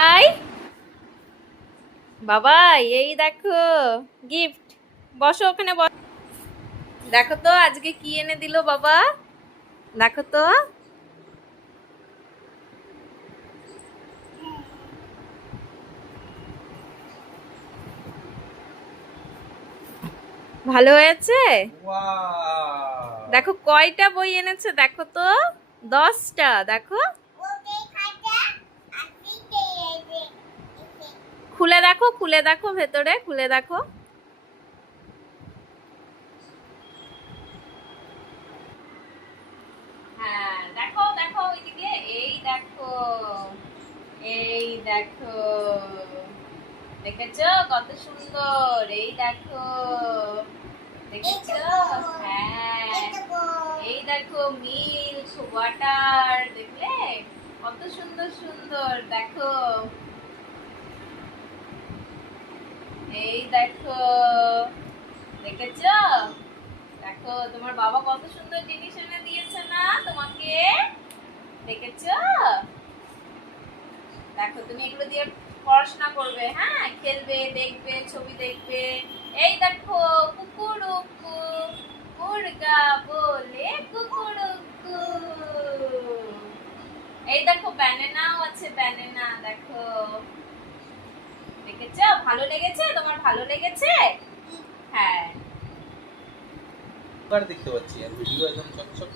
High বাবা, এই দেখো গিফট। বসো ওখানে দেখো তো আজকে কি এনে দিল বাবা। দেখো তো। ভালো হয়েছে। দেখো কয়টা বই এনেছে, দেখো তো। 10টা দেখো। খুলে দেখো, খুলে দেখো, ভেতরে খুলে দেখো। হ্যাঁ দেখো দেখো ওইদিকে, এই দেখো, এই দেখো, দেখেছো কত সুন্দর। এই দেখো, দেখেছো। হ্যাঁ, এই দেখো মিল্ক ওয়াটার, দেখলে কত সুন্দর সুন্দর। দেখো, এই দেখো, দেখেছো। দেখো তোমার বাবা কত সুন্দর জিনিস এনে দিয়েছে না তোমাকে, দেখেছো। দেখো তুমি এগুলো দিয়ে পড়াশোনা করবে, হ্যাঁ, খেলবে, দেখবে, ছবি দেখবে। এই দেখো কুকুরুকু, মুরগা বলে কুকুরুকু। এই দেখো ব্যানানাও আছে, ব্যানানা দেখো। দেখেছো, ভালো লেগেছে তোমার, ভালো লেগেছে। হ্যাঁ, দেখতে পাচ্ছি আর ভিডিও একদম চকচক।